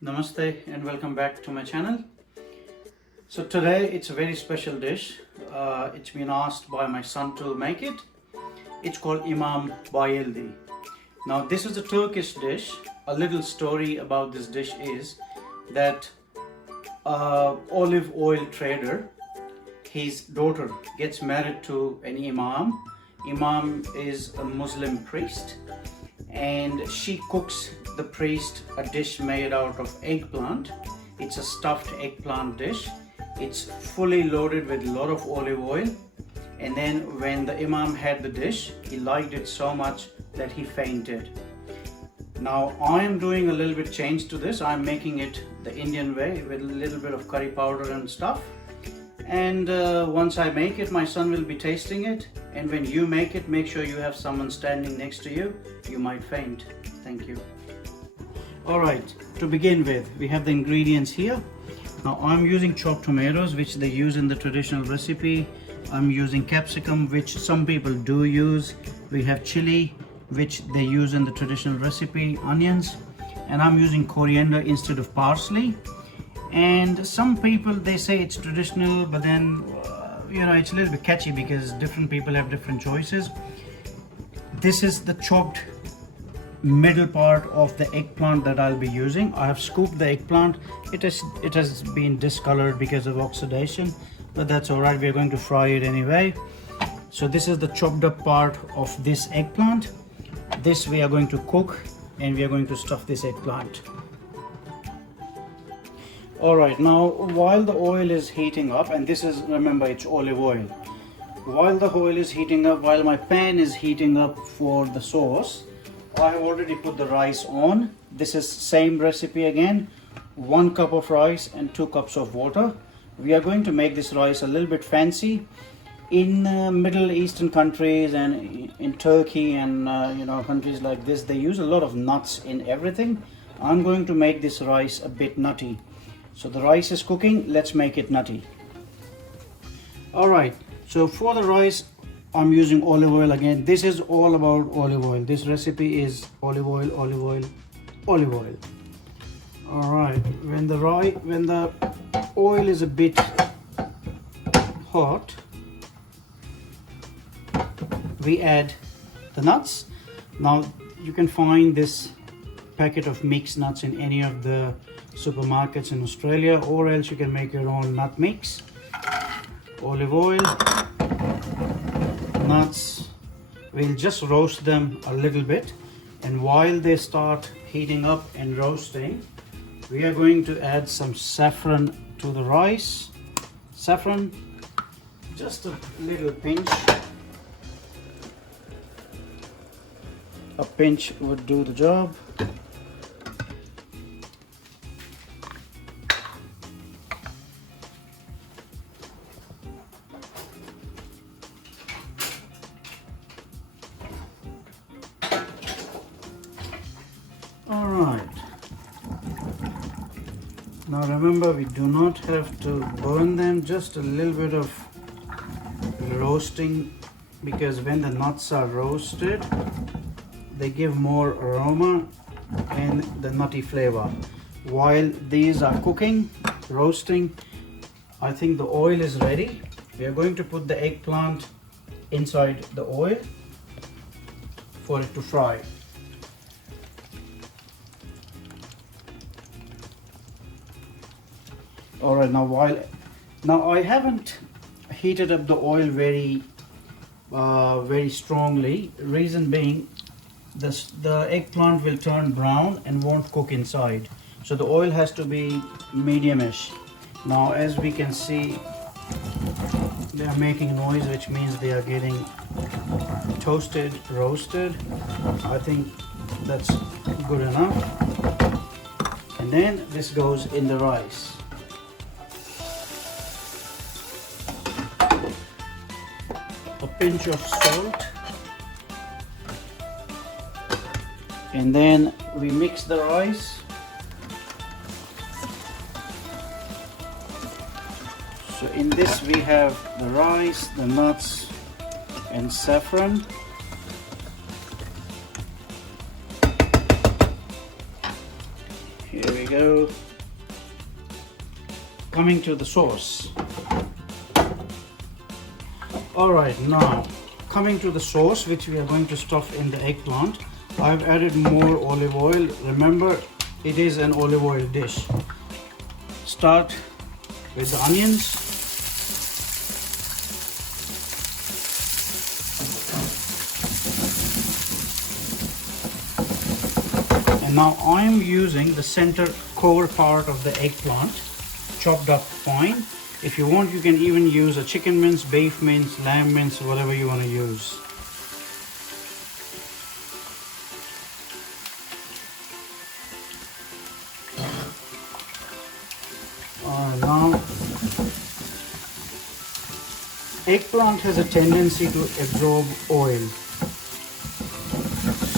Namaste and welcome back to my channel. So today it's a very special dish. It's been asked by my son to make it. It's called Imam Bayaldi. Now this is a Turkish dish. A little story about this dish is that olive oil trader, his daughter gets married to an imam. Imam is a Muslim priest, and she cooks the priest a dish made out of eggplant. It's a stuffed eggplant dish. It's fully loaded with a lot of olive oil. And then when the imam had the dish, he liked it so much that he fainted. Now I am doing a little bit change to this. I'm making it the Indian way with a little bit of curry powder and stuff. And once I make it, my son will be tasting it. And when you make it, make sure you have someone standing next to you. You might faint. Thank you. Alright, to begin with, we have the ingredients here. Now I'm using chopped tomatoes, which they use in the traditional recipe. I'm using capsicum, which some people do use. We have chili, which they use in the traditional recipe, onions, and I'm using coriander instead of parsley. And some people, they say it's traditional, but then it's a little bit catchy because different people have different choices. This is the chopped middle part of the eggplant that I'll be using. I have scooped the eggplant. It has been discolored because of oxidation, but that's all right. We're going to fry it anyway. So this is the chopped up part of this eggplant. This we are going to cook, and we are going to stuff this eggplant. Alright, now while the oil is heating up, and this is, remember, it's olive oil. While the oil is heating up, while my pan is heating up for the sauce, I have already put the rice on. This is same recipe again. 1 cup of rice and 2 cups of water. We are going to make this rice a little bit fancy. In Middle Eastern countries and in Turkey and countries like this, they use a lot of nuts in everything. I'm going to make this rice a bit nutty. So the rice is cooking, let's make it nutty. Alright, so for the rice, I'm using olive oil again. This is all about olive oil. This recipe is olive oil, olive oil, olive oil. Alright, when the oil is a bit hot, we add the nuts. Now you can find this packet of mixed nuts in any of the supermarkets in Australia, or else you can make your own nut mix. Olive oil, nuts. We'll just roast them a little bit, and while they start heating up and roasting, we are going to add some saffron to the rice. Saffron, just a little pinch. A pinch would do the job. Alright, now remember, we do not have to burn them, just a little bit of roasting, because when the nuts are roasted, they give more aroma and the nutty flavor. While these are cooking, roasting, I think the oil is ready. We are going to put the eggplant inside the oil for it to fry. Alright, now I haven't heated up the oil very strongly. Reason being, the eggplant will turn brown and won't cook inside. So the oil has to be medium-ish. Now as we can see, they are making noise, which means they are getting toasted, roasted. I think that's good enough. And then this goes in the rice. A pinch of salt, and then we mix the rice. So in this we have the rice, the nuts, and saffron. Here we go. Coming to the sauce. Alright, now coming to the sauce which we are going to stuff in the eggplant. I've added more olive oil. Remember, it is an olive oil dish. Start with the onions. And now I'm using the center core part of the eggplant, chopped up fine. If you want, you can even use a chicken mince, beef mince, lamb mince, whatever you want to use. Now, eggplant has a tendency to absorb oil.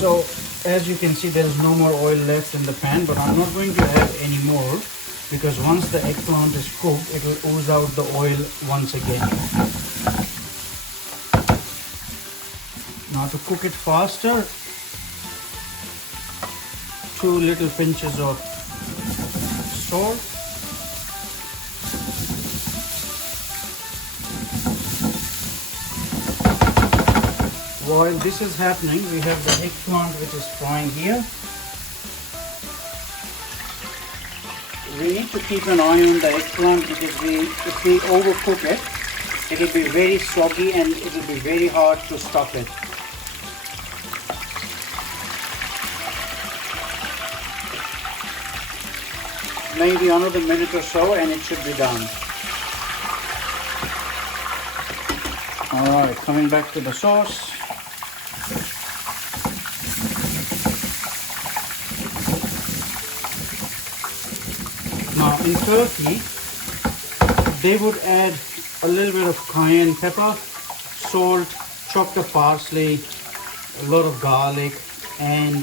So, as you can see, there is no more oil left in the pan, but I'm not going to add any more because once the eggplant is cooked, it will ooze out the oil once again. Now, to cook it faster, 2 little pinches of salt. While this is happening, we have the eggplant which is frying here. We need to keep an eye on the eggplant because if we overcook it, it will be very soggy and it will be very hard to stuff it. Maybe another minute or so and it should be done. Alright, coming back to the sauce. Now in Turkey, they would add a little bit of cayenne pepper, salt, chopped up parsley, a lot of garlic and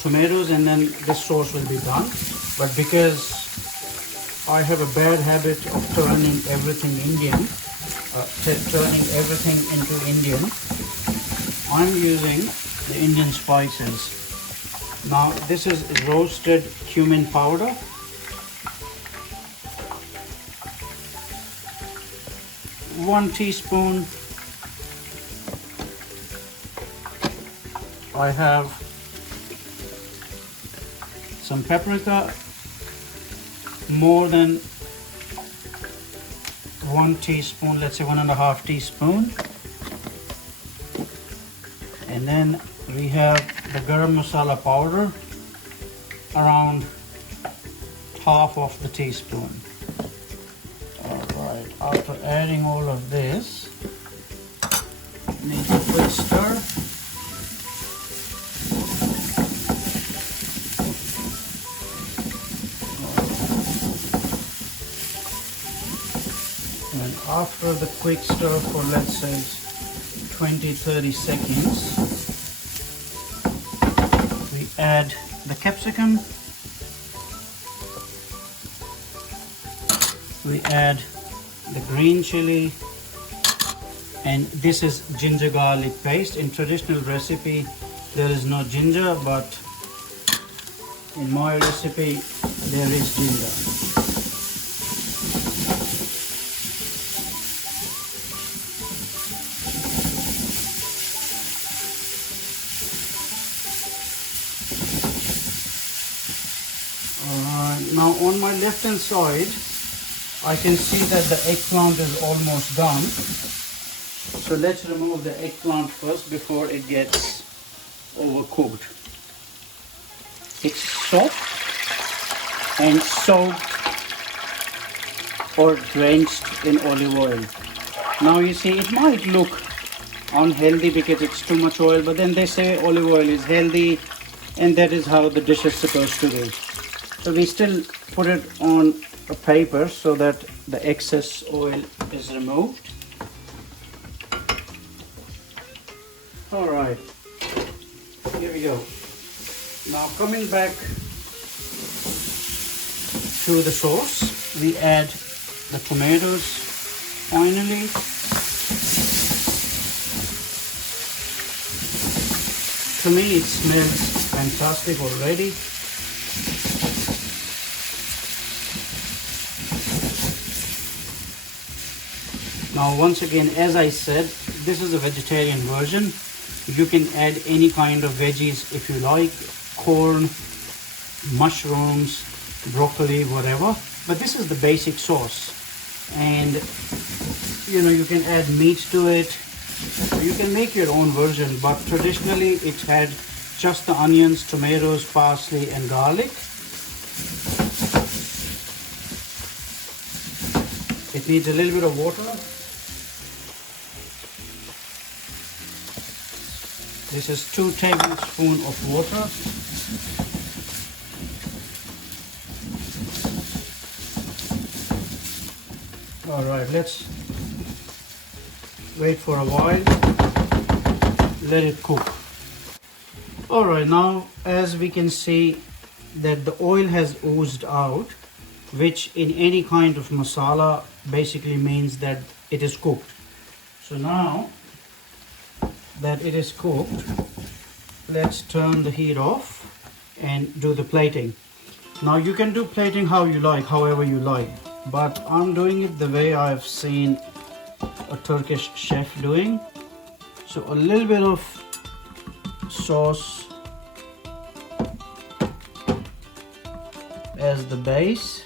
tomatoes, and then this sauce will be done. But because I have a bad habit of turning everything Indian, turning everything into Indian, I'm using the Indian spices. Now this is roasted cumin powder. One teaspoon. I have some paprika, more than 1 teaspoon, let's say 1.5 teaspoon. And then we have the garam masala powder, around half of the teaspoon. Alright, after adding all of this, need a quick stir. And after the quick stir for, let's say, 20-30 seconds, we add the capsicum, we add the green chili, and this is ginger garlic paste. In traditional recipe there is no ginger, but in my recipe there is ginger. Now on my left hand side, I can see that the eggplant is almost done. So let's remove the eggplant first before it gets overcooked. It's soft and soaked or drenched in olive oil. Now you see, it might look unhealthy because it's too much oil, but then they say olive oil is healthy and that is how the dish is supposed to be. So we still put it on a paper so that the excess oil is removed. Alright, here we go. Now coming back to the sauce, we add the tomatoes finally. To me it smells fantastic already. Now once again, as I said, this is a vegetarian version. You can add any kind of veggies if you like, corn, mushrooms, broccoli, whatever. But this is the basic sauce. And you know, you can add meat to it. You can make your own version, but traditionally it had just the onions, tomatoes, parsley and garlic. It needs a little bit of water. This is 2 tablespoons of water. All right, let's wait for a while. Let it cook. All right, now as we can see that the oil has oozed out, which in any kind of masala basically means that it is cooked. So now that it is cooked, let's turn the heat off and do the plating. Now you can do plating how you like, however you like, but I'm doing it the way I've seen a Turkish chef doing. So a little bit of sauce as the base.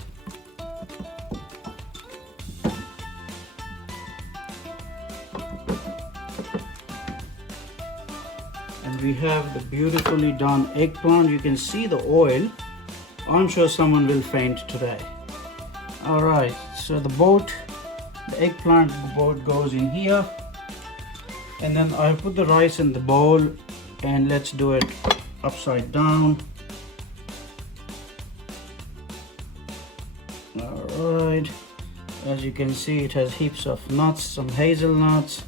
And we have the beautifully done eggplant. You can see the oil. I'm sure someone will faint today. All right, so the eggplant boat goes in here. And then I put the rice in the bowl and let's do it upside down. All right, as you can see, it has heaps of nuts, some hazelnuts,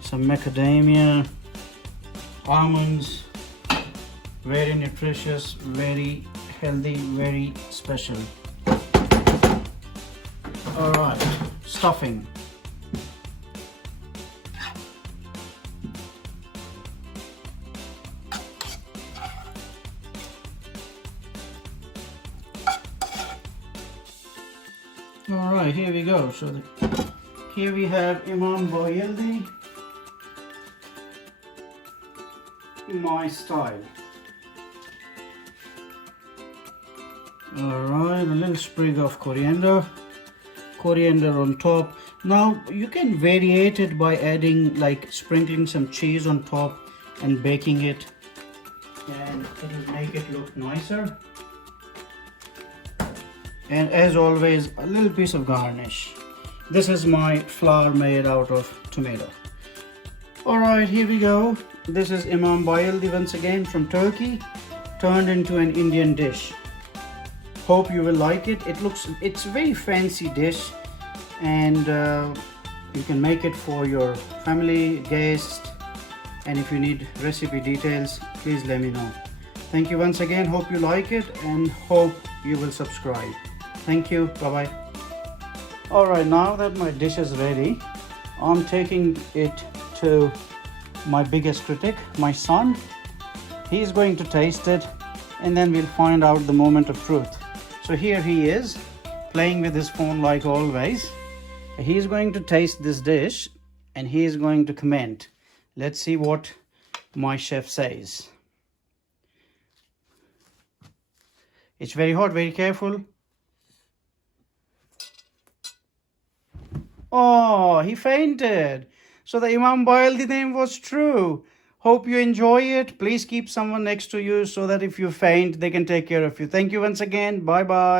some macadamia, almonds. Very nutritious, very healthy, very special. All right, stuffing. All right, here we go. So here we have Imam Bayaldi, my style. All right, a little sprig of coriander on top. Now you can variate it by adding, like sprinkling some cheese on top and baking it, and it will make it look nicer. And as always, a little piece of garnish. This is my flour made out of tomato. All right, here we go. This is Imam Bayaldi once again from Turkey, turned into an Indian dish. Hope you will like it. It's a very fancy dish, and you can make it for your family, guests, and if you need recipe details, please let me know. Thank you once again. Hope you like it and hope you will subscribe. Thank you. Bye-bye. All right, now that my dish is ready, I'm taking it to my biggest critic, my son. He's going to taste it, and then we'll find out the moment of truth. So here he is, playing with his phone like always. He's going to taste this dish, and he is going to comment. Let's see what my chef says. It's very hot, very careful. Oh, he fainted. So the Imam Bayaldi name was true. Hope you enjoy it. Please keep someone next to you so that if you faint, they can take care of you. Thank you once again. Bye-bye.